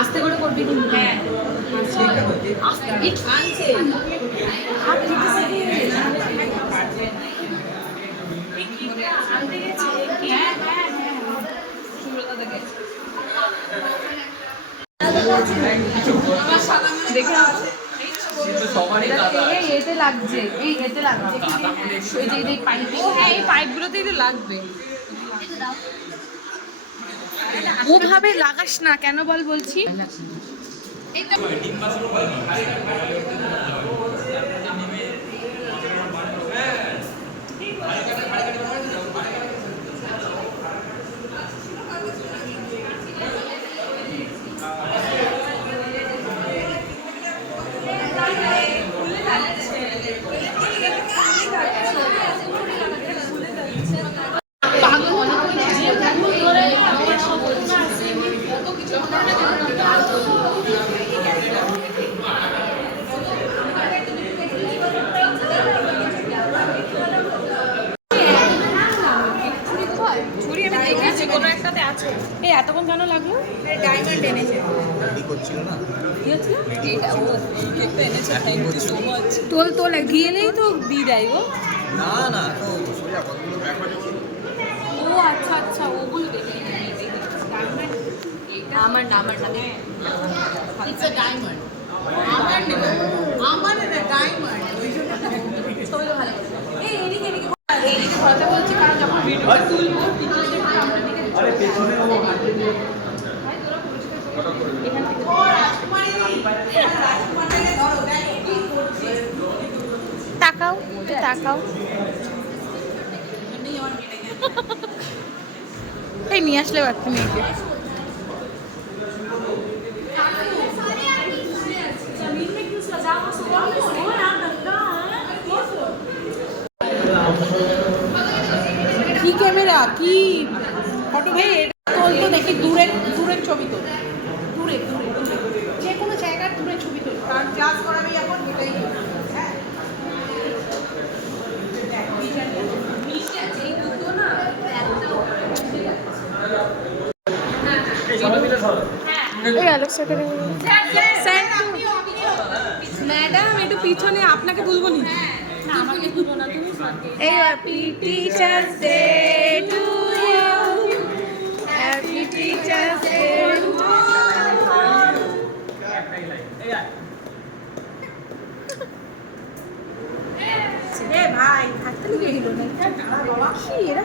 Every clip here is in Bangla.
আস্তে করে করবি কিন্তু। হ্যাঁ আস্তে আনছে হাত দিতেছে আনতে গেছে। হ্যাঁ হ্যাঁ হ্যাঁ সুব্রতা দেখে দেখে এতে লাগছে, এই এতে লাগছে, এই যে পাইপ, হ্যাঁ এই পাইপগুলোতেই তো লাগবে। ওভাবে লাগাস না কেন বল বলছি। এই এতক্ষণ কেন লাগলো? ডায়মন্ড এনেছে তোল তোল গিয়েলেই তো দিয়ে দেয় গো। না না ও আচ্ছা আচ্ছা ওগুলো দেখি আমার আমার সাথে ইটস আ ডায়মন্ড আমার এটা ডায়মন্ড সবাই ভালো এই এদিকে কথা বলছি কারণ যখন ভিডিওটা তুলবো আরে পেছনে ও তাকাও তাকাও এই নিয়ে আসলে বাচ্চা মেয়েকে কি ক্যামেরা কি ফটো তোল তো দেখি দূরের দূরের ছবি তোল দূরে যে কোনো জায়গার দূরের ছবি তোল কারণ ক্লাস করাবি এখন এটাই হ্যাঁ ম্যাডাম একটু পিছনে আপনাকে তুলবো নি আমাকে তুলবো না তুমি happy teachers day to you happy teachers day এ ভাই থাকতে লিখে দিল না বাবা কি এরা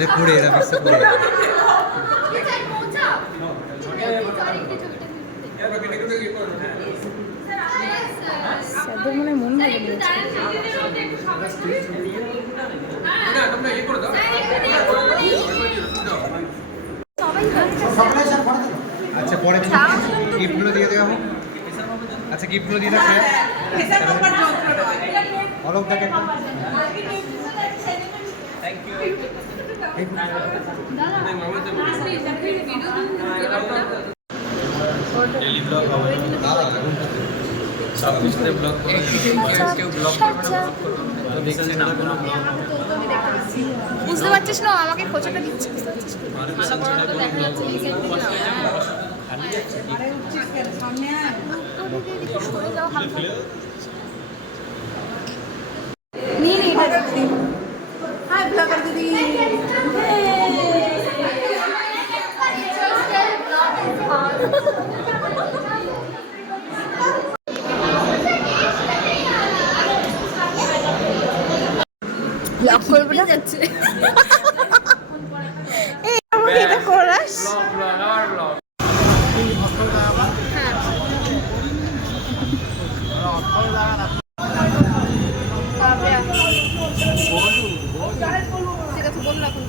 এ পুরো এরা মিস করে সাদের মনে মন ভালো নিয়েছে আচ্ছা পরে গিফটগুলো দিয়ে দেওয়া হোক আচ্ছা গিফটগুলো দিয়ে দেওয়া অলক দেখে থ্যাংক বুঝতে পারছিস না আমাকে খোঁচাটা দিচ্ছে হাই ব্লগার দিদি ব্লগ করবো না যাচ্ছে এই আমাকে এটা করাস ঠিক আছে বল রাখুন